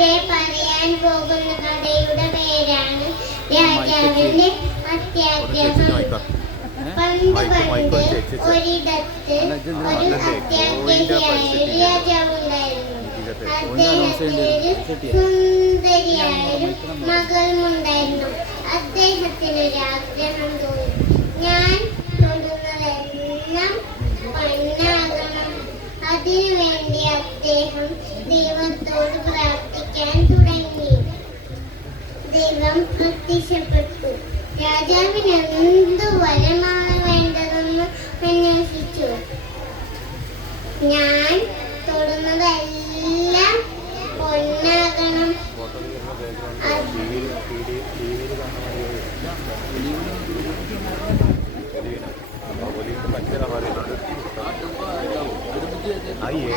ഇവിടെ പറയാൻ പോകുന്ന കഥയുടെ പേരാണ് രാജാവിന്റെ അത്യാഗ്രഹം. പണ്ട് ഒരിടത്ത് ഒരു അത്യാഗ്രഹിയായ ഒരു രാജാവുണ്ടായിരുന്നു. അദ്ദേഹത്തിന് ഒരു സുന്ദരിയായ മകളുമുണ്ടായിരുന്നു. അദ്ദേഹത്തിന് ഒരു ആഗ്രഹം തോന്നി, ഞാൻ തൊടുന്നതെല്ലാം പൊന്നാകണം. അതിനുവേണ്ടി അദ്ദേഹം ദൈവത്തോട് പ്രാർത്ഥിക്കാൻ തുടങ്ങി. ദൈവം പ്രത്യക്ഷപ്പെട്ടു. രാജാവിന് എന്ത് വരമാണ് വേണ്ടതെന്ന് അന്വേഷിച്ചു. ഞാൻ തൊടുന്നതെല്ലാം പൊന്നാകണം.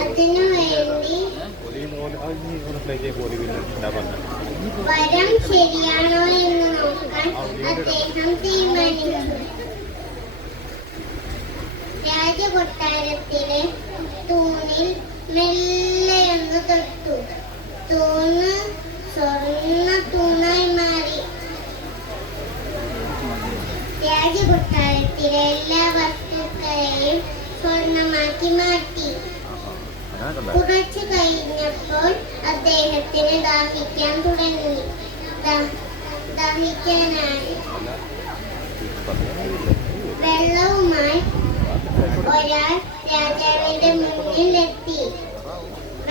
അതിനു വേണ്ടി വരം ശരിയാണോ എന്ന് നോക്കാൻ അദ്ദേഹം തീരുമാനിച്ചു. രാജകൊട്ടാരത്തിലെ തൂണിൽ മെല്ലെയൊന്ന് തൊട്ടു. തൂണ് സ്വർണ്ണ തൂണായി മാറി. രാജകൊട്ടാരത്തിലെ എല്ലാ വസ്തുക്കളെയും സ്വർണമാക്കി മാറ്റി. കുറച്ചു കഴിഞ്ഞപ്പോൾ അദ്ദേഹത്തിന് ദാഹിക്കാൻ തുടങ്ങി. ദാഹിക്കാനായി വെള്ളവുമായി ഒരാൾ രാജാവിന്റെ മുന്നിലെത്തി.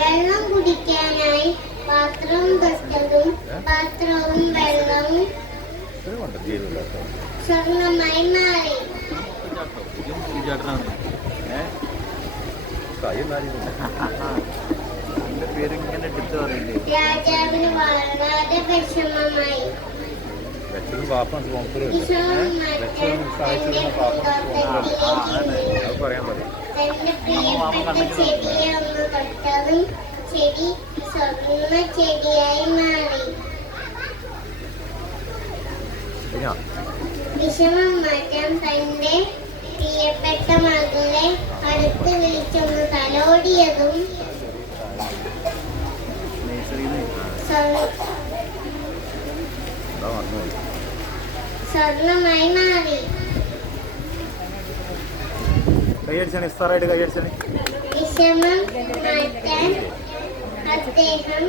വെള്ളം കുടിക്കാനായി പാത്രം തൊട്ടതും പാത്രവും വെള്ളവും സ്വർണമായി മാറി. രാജാവിന് വളരെ വിഷമമായി. തന്റെ പ്രിയപ്പെട്ട ചെടിയെ ഒന്ന് തൊട്ടതും ചെടി സ്വർണ്ണ ചെടിയായി മാറി. വിഷമം മാറ്റാൻ തന്റെ പ്രിയപ്പെട്ട മകളെ അടുത്ത് വിളിച്ചൊന്ന് തലോടിയതും സ്വർണമായി മാറി. വിഷമം മാറ്റാൻ അദ്ദേഹം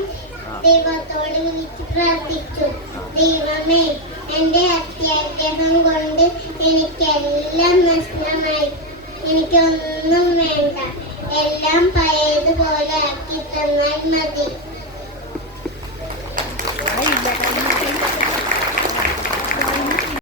ദൈവത്തോട് വിളിച്ച് പ്രാർത്ഥിച്ചു. ദൈവമേ, എന്റെ അത്യാഗ്രഹം കൊണ്ട് എനിക്കെല്ലാം നഷ്ടമായി. എനിക്കൊന്നും വേണ്ട, എല്ലാം പഴയതുപോലെ ആക്കി തന്നാൽ മതി.